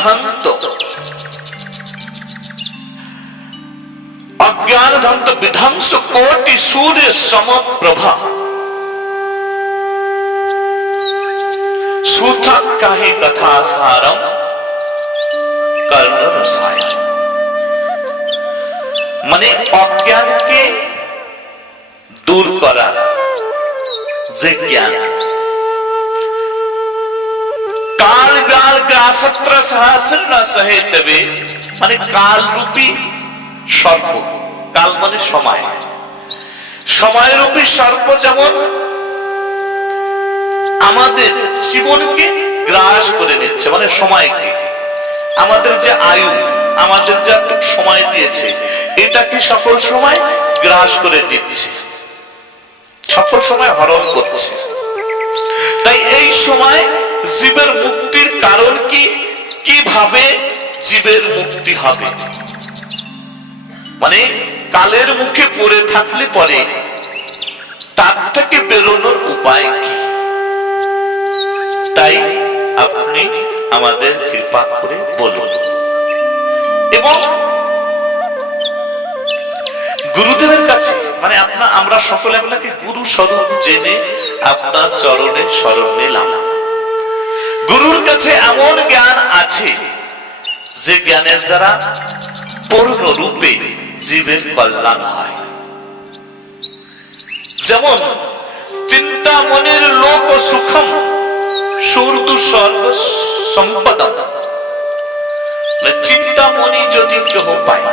ধ্বন্ত অজ্ঞান ধ্বন্ত বিধ্বংস কোটি সূর্য সমপ্রভা সূথক কাহি কথা সারম কর্ণ রসায়ন। মানে অজ্ঞানকে দূর করার যে জ্ঞান, কাল গাল গ্রাসত্র সহস্র না সহে তবে, মানে কাল রূপী সর্প, কাল মানে সময়, সময় রূপী সর্প যেমন আমাদের জীবনকে গ্রাস করে নিচ্ছে, মানে সময়কে, আমাদের যে আয়ু, আমাদের যে সময় দিয়েছে, এটাকে সকল সময় গ্রাস করে নিচ্ছে, সকল সময় হরণ করছে। তাই এই সময় জীবের মুক্তির কারণ কি, কিভাবে জীবের মুক্তি হবে, মানে কালের মুখে পড়ে থাকলে পরে তার থেকে বেরোনোর উপায় কি, তাই আপনি আমাদের কৃপা করে বলুন। এবং গুরুদেবের কাছে, মানে আমরা সকলে আপনাকে গুরু স্বরূপ জেনে আপনার চরণে শরণ নিলাম। গুরুর কাছে এমন জ্ঞান আছে যে জ্ঞানের দ্বারা পূর্ণরূপে জীবের কল্যাণ হয়। যেমন চিন্তামণির লোক সুখম সুরদু স্বর্গ সম্পদম, চিন্তামণি যদি কেহ পায়,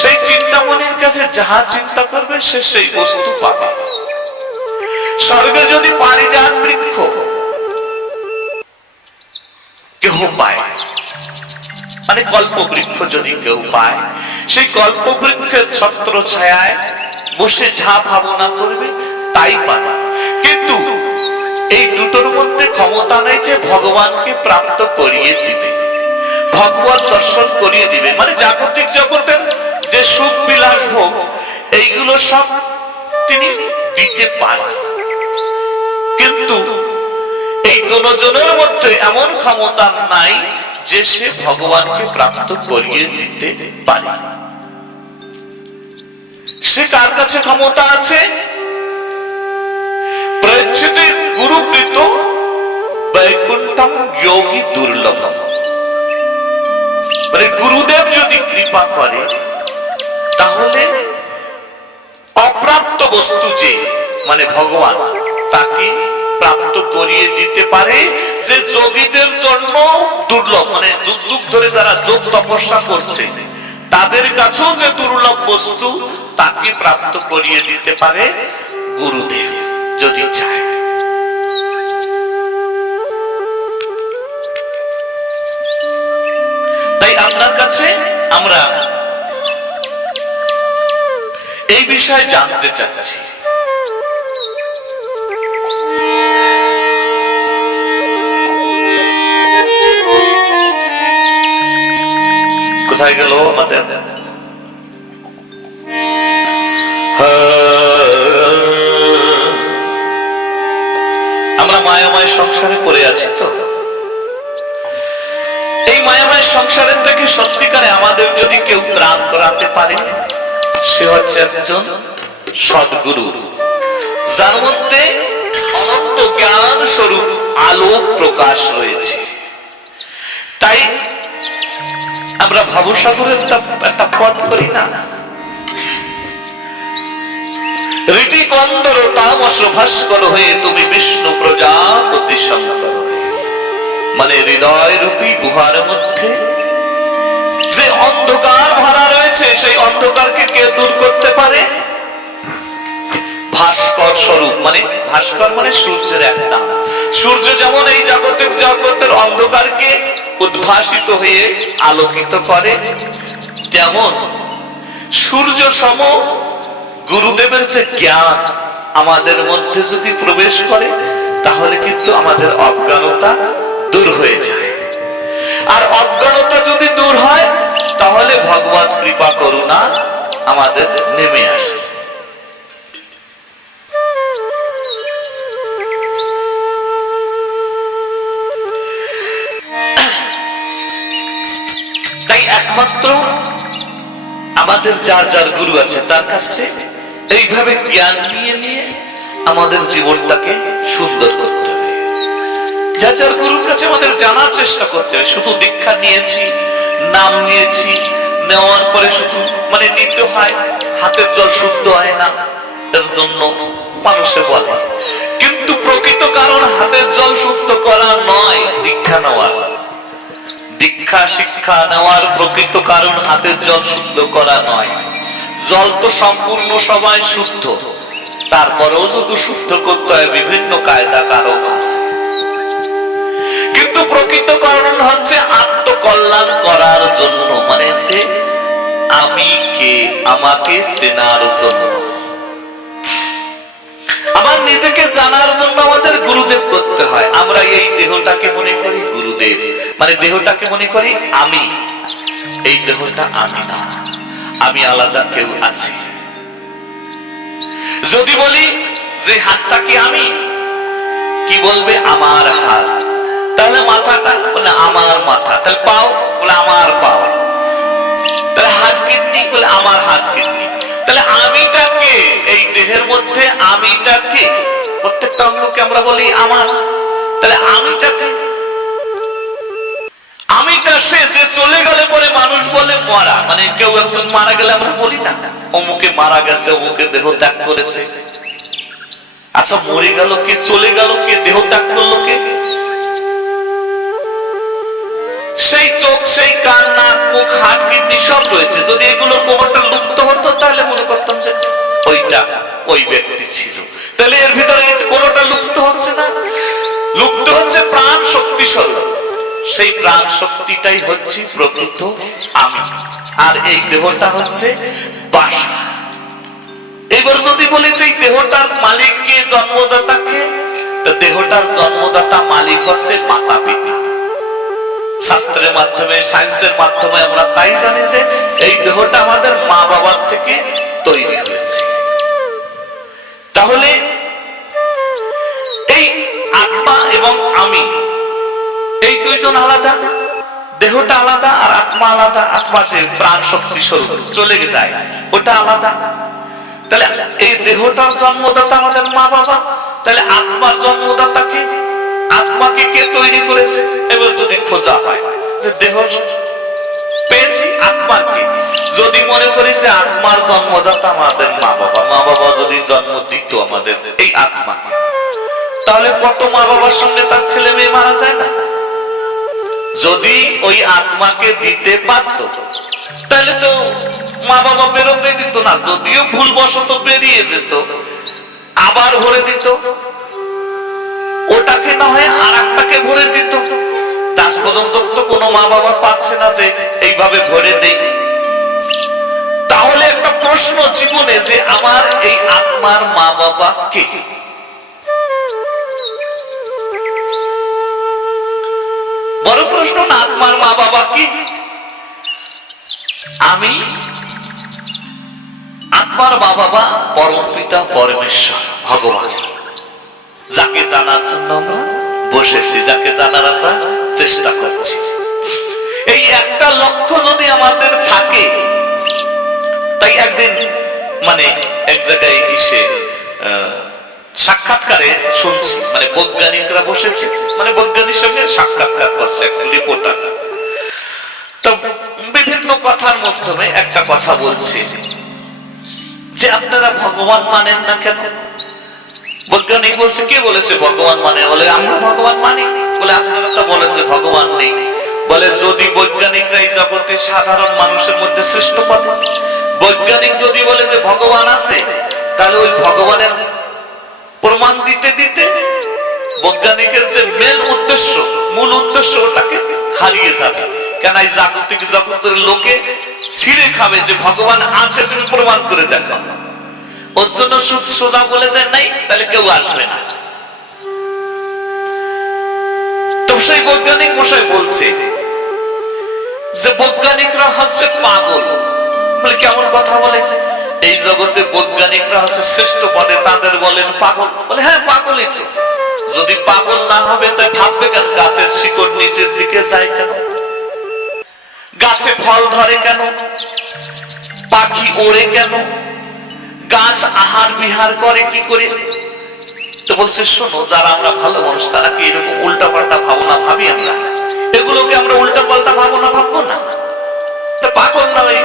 সেই চিন্তামণির কাছে যাহা চিন্তা করবে সে সেই বস্তু পাবে। স্বর্গে যদি পারিজাত বৃক্ষ কেহ পায়, মানে কল্প বৃক্ষ যদি কেউ পায়, সেই কল্প বৃক্ষের ছত্র ছায়ায় বসে যা ভাবনা করবে তাই পাবে। কিন্তু এই দুটোর মধ্যে ক্ষমতা নেই যে ভগবানকে প্রাপ্ত করিয়ে দিবে, ভগবত দর্শন করিয়ে দিবে। মানে জাগতিক জগতের যে সুখ বিলাস ভোগ, এইগুলো সব তিনি দিতে পারেন, কিন্তু এই দুজনের মধ্যে এমন ক্ষমতা নাই যে সে ভগবানকে প্রাপ্ত করিয়ে দিতে পারে। সে কার কাছে ক্ষমতা আছে? প্রচ্ছতে গুরুকৃত বৈকুণ্ঠম যোগী দুর্লভ। মানে গুরুদেব যদি কৃপা করে তাহলে অপ্রাপ্ত বস্তু যে, মানে ভগবান, তাকে প্রাপ্ত করিয়ে দিতে পারে, যে যোগীদের জন্য দুর্লভ। মানে যুগ যুগ ধরে যারা যোগ তপস্যা করছে তাদের কাছেও যে দুর্লভ বস্তু, তাকে প্রাপ্ত করিয়ে দিতে পারে গুরুদেব যদি চায়। তাই আপনার কাছে আমরা এই বিষয়ে জানতে চাচ্ছি। কোথায় গেল আমাদের? আমরা মায়াময় সংসারে পড়ে আছি। তো এই মায়াময় সংসারের থেকে সত্যিকারে আমাদের যদি কেউ ত্রাণ করাতে পারে, সে হচ্ছে একজন সদ্গুরু, যার মধ্যে অনন্ত জ্ঞান স্বরূপ আলোক প্রকাশ রয়েছে। তাই আমরা ভবসাগরের একটা পথ করি না, রীতি কন্দর তামস ভাস্কর হয়ে তুমি বিষ্ণু প্রজাপতি শঙ্কর হয়ে। মানে হৃদয় রূপী গুহার মধ্যে যে অন্ধকার ভরা রয়েছে, সেই অন্ধকারকে কে দূর করতে পারে? ভাস্কর স্বরূপ। মানে ভাস্কর মানে সূর্যের এক নাম। সূর্য যেমন এই জাগতিক জগতের অন্ধকারকে উদ্ভাসিত হয়ে আলোকিত করে, তেমন সূর্য সম গুরুদেবের যে জ্ঞান আমাদের মধ্যে যদি প্রবেশ করে, তাহলে কিন্তু আমাদের অজ্ঞানতা দূর হয়ে যায়। আর অজ্ঞানতা যদি দূর হয়, তাহলে ভগবত কৃপা করুণা আমাদের নেমে আসে। আমাদের যার যার গুরু আছে তার কাছে এইভাবে জ্ঞান নিয়ে নিয়ে আমাদের জীবনটাকে সুন্দর করতে হবে। যার যার গুরুর কাছে আমাদের জানার চেষ্টা করতে হবে। শুধু দীক্ষা নিয়েছি, নাম নিয়েছি, নেওয়ার পরে শুধু নিতে হয়, হাতের জল শুদ্ধ হয় না, এর জন্য মানুষে বলে। কিন্তু প্রকৃত কারণ হাতের জল শুদ্ধ করা নয়, দীক্ষা নেওয়ার। দীক্ষা শিক্ষা নেওয়ার প্রকৃত কারণ হাতের জল শুদ্ধ করা নয়। জল তো সম্পূর্ণ সবাই শুদ্ধ, তারপরেও যদি শুদ্ধ করতে হয় বিভিন্ন কায়দা কারণ আছে। কিন্তু প্রকৃত কারণ হচ্ছে আত্মকল্যাণ করার জন্য, সে আমি কে, আমাকে চেনার জন্য, আমার নিজেকে জানার জন্য আমাদের গুরুদেব করতে হয়। আমরা এই দেহটাকে মনে করি গুরুদেব, দেহটাকে মনে করি আমি। এই দেহটা আমি না, আমি আলাদা কেউ আছে। যদি বলি যে হাতটা কি আমি, কি বলবে? আমার হাত। তাহলে মাথাটা বলে আমার মাথা। তাহলে পাও বলে আমার পাও। তাহলে হাত কিডনি বলে আমার হাত কিডনি। তাহলে আমিটা কে? এই দেহের মধ্যে আমিটা কে? প্রত্যেকটা অঙ্গকে আমরা বলি আমার। তাহলে আমিটা কে? আমিটা সে যে চলে গেলে পরে মানুষ বলে মরা। কেউ একজন মারা গেলে আমরা বলি না অমুকে মারা গেছে, অমুকে দেহ ত্যাগ করেছে। আচ্ছা, মরে গেল কে? চলে গেল কে? দেহ ত্যাগ করলো কে? সেই চোখ, সেই কান, নাক, মুখ, হাত, কিডনি সব রয়েছে। যদি এগুলোর কোনোটা লুপ্ত হতো তাহলে মনে করতাম যে ওইটা ওই ব্যক্তি ছিল। তাহলে এর ভিতরে কোনোটা লুপ্ত হচ্ছে না, লুপ্ত হচ্ছে প্রাণ শক্তি স্বরূপ। সেই প্রাণ শক্তিটাই হচ্ছে প্রকৃত আমি, আর এই দেহটা হচ্ছে বাসা। এবার যদি বলি যে দেহটার মালিক কে, জন্মদাতা কে, তো দেহটার জন্মদাতা মালিক হচ্ছে মাতা পিতা। শাস্ত্রের মাধ্যমে, সায়েন্সের মাধ্যমে আমরা তাই জানি যে এই দেহটা আমাদের মা বাবার থেকে তৈরি হয়েছে। তাহলে এই আত্মা এবং আমি, এই দুইজন আলাদা, দেহটা আলাদা আর আত্মা আলাদা। আত্মা যে প্রাণ শক্তি স্বরূপ চলে যায়, ওটা আলাদা। তাহলে এই দেহটার জন্মদাতা আমাদের মা বাবা, তাহলে আত্মার জন্মদাতা কে? আত্মাকে কে তৈরি করেছে? এবার যদি খোঁজা হয় যে দেহ পেয়েছি, আত্মার কে? যদি মনে করি যে আত্মার জন্মদাতা আমাদের মা বাবা, মা বাবা যদি জন্ম দিত আমাদের এই আত্মাকে, তাহলে কত মা বাবার সঙ্গে তার ছেলে মেয়ে মারা যায় না? যদি ওই আত্মাকে দিতে পারত তাহলে তো মা বাবা বেরোতে দিত না। যদিও ভুলবশত বেরিয়ে যেত, আবার ভরে দিত, ওটাকে না হয় আর একটাকে ভরে দিত। আজ পর্যন্ত তো কোনো মা বাবা পাচ্ছে না যে এইভাবে ভরে দেই। তাহলে একটা প্রশ্ন জীবনে যে আমার এই আত্মার মা বাবা কে? বড় প্রশ্ন না, আত্মার মা বাবা কি? আমি। আত্মার মা বাবা পরম পিতা পরমেশ্বর ভগবান, যাকে জানার জন্য আমরা বসেছি, যাকে জানার আমরা চেষ্টা করছি। এই একটা লক্ষ্য যদি আমাদের থাকে, তাই একদিন এক জায়গায় এসে সাক্ষাৎকারে শুনছি, বৈজ্ঞানিকরা বসেছে, বৈজ্ঞানিক সঙ্গে সাক্ষাৎকার করছে এক রিপোর্টার। তো বিভিন্ন কথার মাধ্যমে একটা কথা বলছে যে আপনারা ভগবান মানেন না কেন? বৈজ্ঞানিক বলছে, কে বলেছে ভগবান মানে? বলে আমরা ভগবান মানি। বলে আপনারা তো বলেন যে ভগবান নেই। বলে যদি বৈজ্ঞানিকরা এই জগতে সাধারণ মানুষের মধ্যে শ্রেষ্ঠ পথ, বৈজ্ঞানিক যদি বলে যে ভগবান আছে, তাহলে ওই ভগবানের প্রমাণ দিতে দিতে বৈজ্ঞানিকের যে মেন উদ্দেশ্য, মূল উদ্দেশ্য, ওটাকে হারিয়ে যাবে। কেন এই জাগতিক জগতের লোকে ছিঁড়ে খাবে যে ভগবান আছে, তুমি প্রমাণ করে দেখো। ওর জন্য সোজা বলে যায় নাই, তাহলে কেউ আসবে না। তো সেই বৈজ্ঞানিক মশাই বলছে যে বৈজ্ঞানিকরা হচ্ছে পাগল। বলে কেমন কথা বলে? এই জগতে বৈজ্ঞানিকরা হচ্ছে শ্রেষ্ঠ পদে, তাদের বলেন পাগল। বলে হ্যাঁ, পাগলই তো। যদি পাগল না হবে তাই ভাববে কেন গাছের শিকড় নিচের দিকে যায় কেন? গাছে ফল ধরে কেন? পাখি ওড়ে কেন, গাছ আহার বিহার করে কি করে। তো বলছে শোনো, যারা আমরা ভালো মানুষ তারা কি এরকম উল্টা পাল্টা ভাবনা ভাবি? আমরা এগুলোকে আমরা উল্টা পাল্টা ভাবনা ভাববো না? পাগল না ওই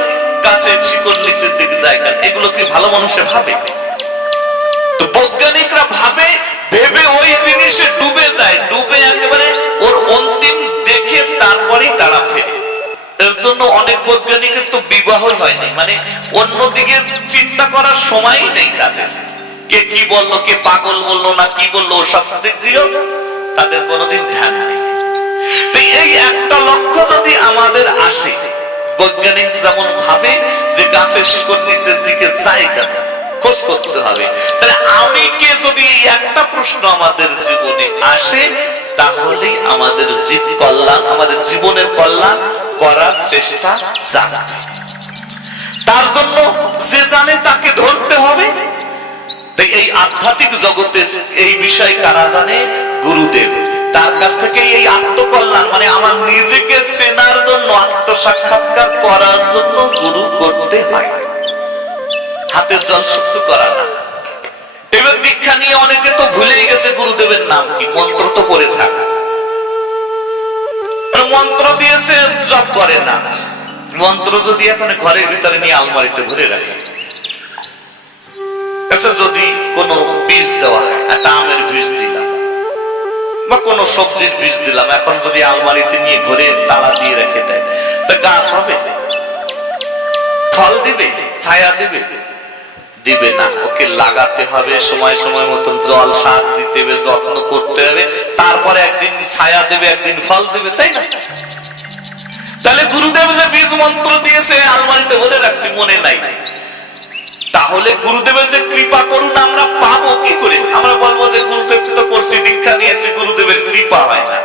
গাছের শিকড় নিচের দিকে যায় কেন, এগুলো কি ভালো মানুষে ভাবে? তো বৈজ্ঞানিকরা ভাবে, ভেবে ওই জিনিসে ডুবে যায়, ডুবে একেবারে ওর অন্তিম দেখে তারপরেই তারা ফেরে। এর জন্য অনেক বৈজ্ঞানিকের তো বিবাহ হয়নি, মানে অন্যদিকে চিন্তা করার সময়ই নেই তাদের। কে কি বললো, কে পাগল বললো না কি বললো, সব দিক দিয়েও তাদের কোনোদিন ধ্যান নেই। এই একটা লক্ষ্য যদি আমাদের আসে, বৈজ্ঞানিক যেমন ভাবে যে গাছের শিকড় নিচের দিকে যায় কেন, খোঁজ করতে হবে। তাহলে আমি কে, যদি এই একটা প্রশ্ন আমাদের জীবনে আসে, তাহলেই আমাদের কল্যাণ, আমাদের জীবনের কল্যাণ করার চেষ্টা জানাবে। তার জন্য যে জানে তাকে ধরতে হবে। তাই এই আধ্যাত্মিক জগতে এই বিষয় কারা জানে? গুরুদেব। তার কাছ থেকে এই আত্মকল্যাণ, মানে আমার নিজেকে চেনার জন্য, আত্মসাক্ষাৎকার করার জন্য গুরু করতে হয়, হাতের জল শুদ্ধ করা না। এবার দীক্ষা নিয়ে অনেকে তো ভুলেই গেছে গুরুদেবের নাম কি, মন্ত্র তো পড়ে থাকে, মন্ত্র দিয়েছে জপ করে না। মন্ত্র যদি এখন ঘরের ভিতরে নিয়ে আলমারিতে ভরে রাখে, আচ্ছা যদি কোনো বীজ দেওয়া হয়, একটা আমের বীজ দিলাম বা কোনো সবজির বীজ দিলাম, এখন যদি আলমারিতে নিয়ে ঘরে তালা দিয়ে রেখে দেয়, তা গাছ হবে? ফল দিবে? ছায়া দিবে? দিবে না। ওকে লাগাতে হবে, সময় সময় মতন জল সার দিতে হবে, যত্ন করতে হবে, তারপরে একদিন ছায়া দেবে, একদিন ফল দিবে, তাই না? তাহলে গুরুদেব যে বীজ মন্ত্র দিয়েছে আলমারিতে ভরে রাখছি, মনে নাই, তাহলে গুরুদেবের যে কৃপা করুন আমরা পাবো কি করে? আমরা বলবো যে গুরুদেব তো করছি, দীক্ষা নিয়েছি, গুরুদেবের কৃপা হয় না,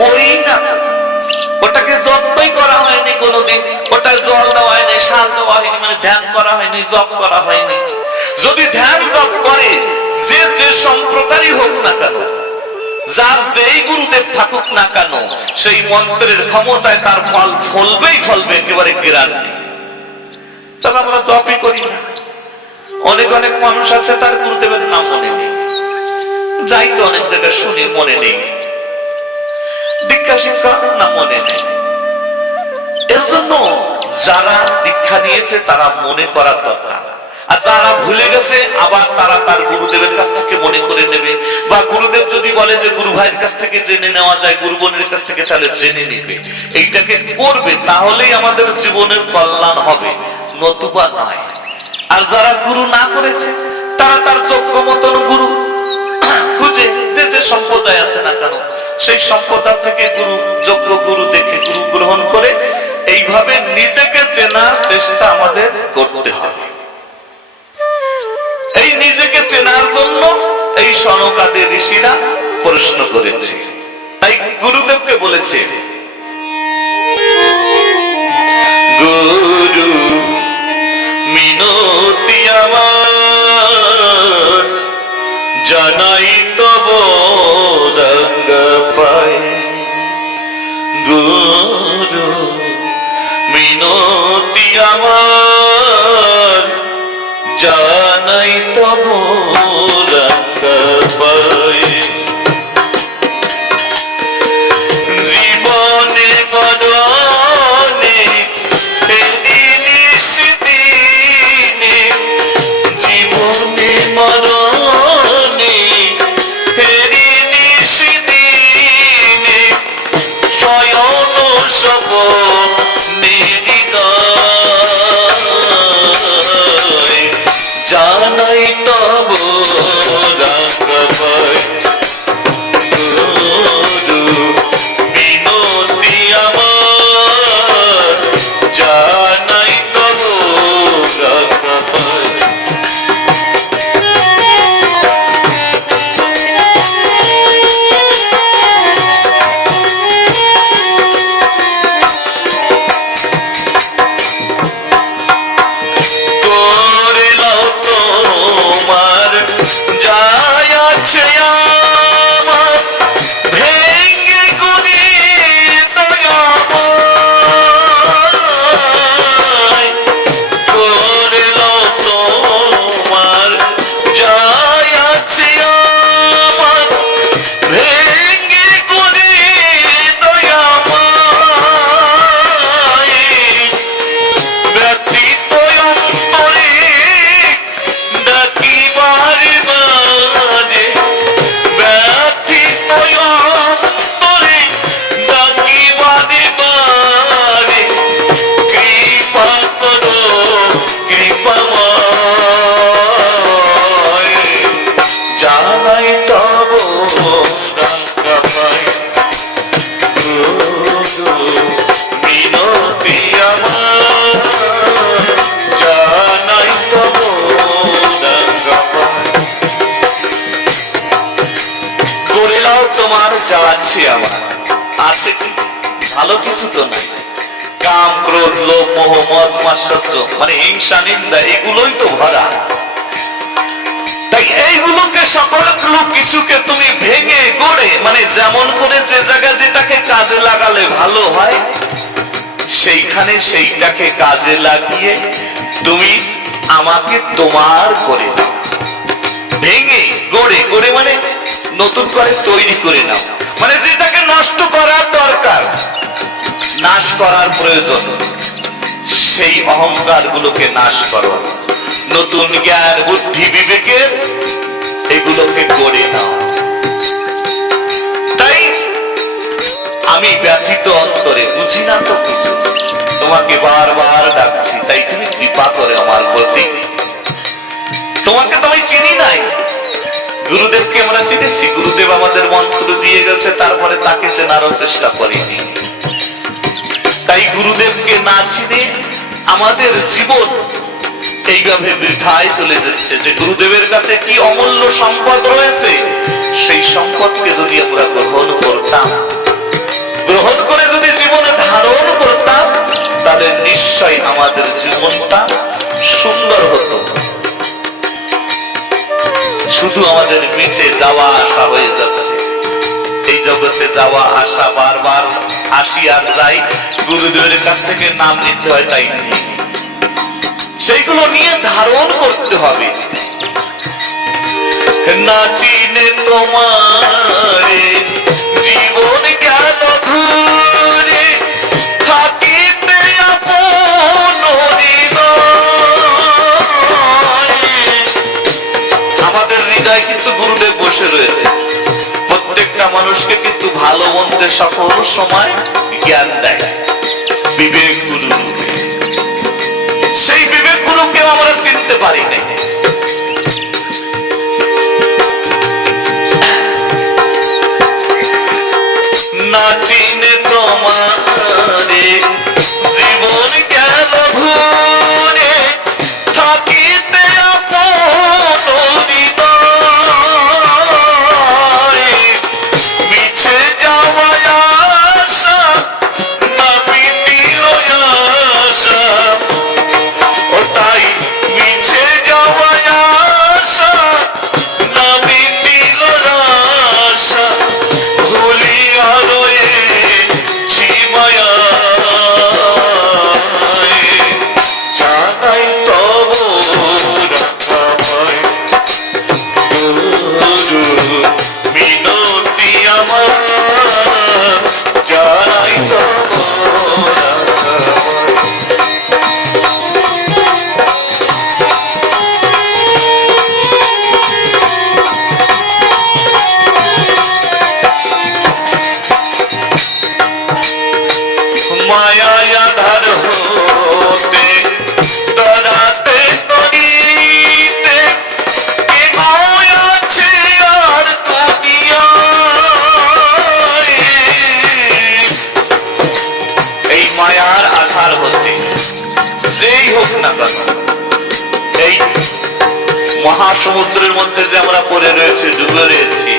করি না তো। ওটাকে যত্নই করা হয়নি কোনোদিন, ওটা জল দেওয়া হয়নি, সার দেওয়া হয়নি, মানে ধ্যান করা হয়নি, জপ করা হয়নি। যদি ধ্যান জপ করে যে যে সম্প্রদায়ই হোক না কেন, যার যেই গুরুদেব থাকুক না কেন, সেই মন্ত্রের ক্ষমতায় তার ফল ফলবেই ফলবে, একেবারে গ্যারান্টি। তবে আমরা জপই করি না। অনেক অনেক মানুষ আছে তার গুরুদেবের নাম মনে নেই, যাই তো অনেক জায়গায় শুনি মনে নেই, দীক্ষা শিক্ষা না মনে নেই। এর জন্য যারা দীক্ষা নিয়েছে তারা মনে করার দরকার, আর যারা ভুলে গেছে আবার তারা তার গুরুদেবের কাছ থেকে মনে করে নেবে, বা গুরুদেব যদি বলে যে গুরু ভাইয়ের কাছ থেকে জেনে নেওয়া যায়, গুরু বোনের কাছ থেকে, তাহলে জেনে নিবে, এইটাকে করবে, তাহলেই আমাদের জীবনের কল্যাণ হবে, নতুবা নয়। আর যারা গুরু না করেছে তারা তার যোগ্য মতন গুরু খুঁজে, যে যে সম্প্রদায় আছে না কেন, সেই সম্প্রদায় থেকে গুরু, যোগ্য গুরু দেখে গুরু গ্রহণ করে, এইভাবে নিজেকে চেনার চেষ্টা আমাদের করতে হবে। এই নিজেকে চেনার জন্য এই সনকাদি ঋষিরা প্রশ্ন করেছে। তাই গুরুদেবকে বলেছে, গুরু মিনতি আমার, জানাই তব রঙ্গ পায়। গুরু মিনতি আমার, জানাই তব রঙ্গ পায়। জীবনে মরণে দিনে, জীবনে মরণে দিনে, শয়ন স্বপ্নে হৃদয়, জানাই তব রঙ্গ পায়। গুরু মিনতি আমার, জানাই তব রঙ্গ পায়। যা আছে আমার, আছে কি? ভালো কিছু তো নাই। কাম, ক্রোধ, লোভ, মোহ, মদ, মাৎসর্য, মানে হিংসা, নিন্দা, এগুলোই তো ভরা। তাই এইগুলোকে, সকলগুলো কিছুকে তুমি ভেঙে গড়ে, মানে যেমন করে যে জায়গায় যেটাকে কাজে লাগালে ভালো হয়, সেইখানে সেইটাকে কাজে লাগিয়ে তুমি আমাকে তোমার করে দাও। ভেঙে গড়ে, গড়ে মানে নতুন করে তৈরি করে নাও, মানে যেটাকে নষ্ট করার দরকার, নাশ করার প্রয়োজন, সেই অহংকার গুলোকে নাশ করো। নতুন জ্ঞান, বুদ্ধি, বিবেকের এগুলোকে গড়ে নাও। তাই আমি ব্যথিত অন্তরে, বুঝি না তো কিছু, তোমাকে বারবার ডাকছি, তাই তুমি কৃপা করে আমার প্রতি। তোমাকে তো আমি চিনি নাই, গুরুদেবকে আমরা চিনেছি, গুরুদেব আমাদের মন্ত্র দিয়ে গেছে, তারপরে তাকে চেনারও চেষ্টা করিনি। তাই গুরুদেবকে না চিনে আমাদের জীবন এইভাবে বৃথায় চলে যাচ্ছে। যে গুরুদেবের কাছে কি অমূল্য সম্পদ রয়েছে, সেই সম্পদকে যদি আমরা গ্রহণ করতাম, গ্রহণ করে যদি জীবনে ধারণ করতাম, তাহলে নিশ্চয় আমাদের জীবনটা সুন্দর হতো। শুধু আমাদের পিছে যাওয়া আসা হয়ে যাচ্ছে, এই জগতে যাওয়া আসা, বারবার আসি আর যাই, গুরুদেবের কাছ থেকে নাম নিতে হয়, তাই নেই। সেইগুলো নিয়ে ধারণ করতে হবে। না চিনে তোমারে জীবন গেল ঘুরে, থাকিতে আপন হৃদয়ে। আমাদের হৃদয় কিন্তু গুরুদেব বসে রয়েছে। প্রত্যেকটা মানুষকে কিন্তু ভালো মন্দের সকল সময় জ্ঞান দেয়, বিবেক গুরু। সেই বিবেক গুরুকেও আমরা চিনতে পারি না। না চিনে তোমারে জীবন গেল ঘুরে, থাকিতে আপন হৃদয়ে। মিছে যাওয়া আশা না মিটিল আশা, ও তাই মিছে যাওয়া আশা না মিটিল আশা, ভুলিয়া রয়েছি মায়ায়। জানাই তব রাখাময় গুরু, মিনতি আমার, জানাই তব রাখাময়। মায়ায় আধার হতে তরাতে তরিতে, কে গয়াছে আর দুনিয়ায়। এই মায়ার আধার হতে যেই হোক না কেন, এই মহাসমুদ্রের মধ্যে যে আমরা পড়ে রয়েছি, ডুবে রয়েছি,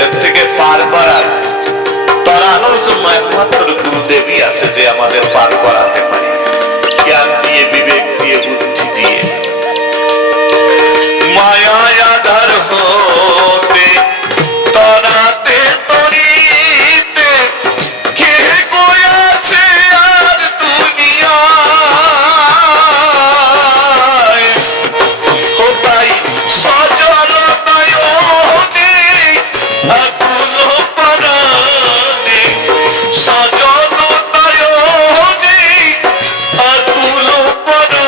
এর থেকে পার করার, তরানোর জন্য একমাত্র গুরুদেবই আছে, যে আমাদের পার করাতে পারে, জ্ঞান দিয়ে, বিবেক দিয়ে, বুদ্ধি দিয়ে। মায়ায় আধার হতে তরাতে তরিতে, কে গয়াছে আর দুনিয়ায়। ও তাই সজল নয়নে আকুল প্রাণে, সজল নয়নে আকুল প্রাণে,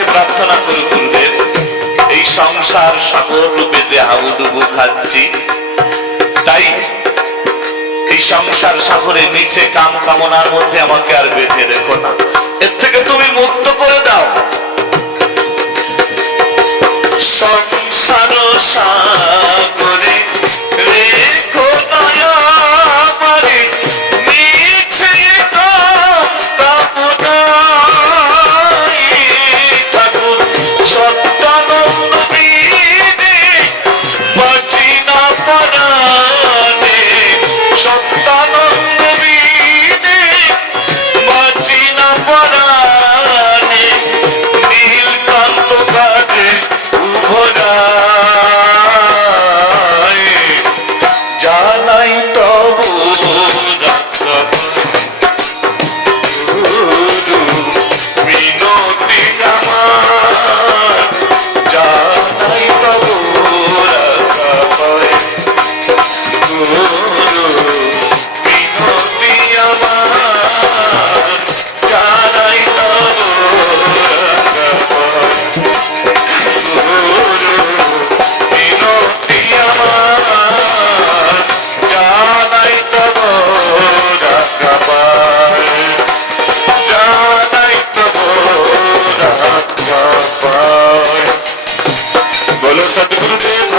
কাছে প্রার্থনা করি গুরুদেব, এই সংসার সাগর রূপে যে হাবুডুবু খাচ্ছি, তাই এই সংসার সাগরের নিচে কাম কামনার মধ্যে আমাকে আর বেঁধে রেখো না, এর থেকে তুমি মুক্ত করে দাও। সংসার সাগরে রেখো দয়া আমারে, নিচে কামনায় ঠাকুর সত্যানন্দ বিনে বাঁচি না পরাণে, সত্যানন্দ বিনে বাঁচি না পরাণে, নীলকান্ত কাজে উভরায় জানাই তবু মিনতি আমার, জানাই তবু মিনতি আমার, জানাই তবু মিনতি আমার, জানাই তবু জানাই তবু বলো সদ্গুরুদেব।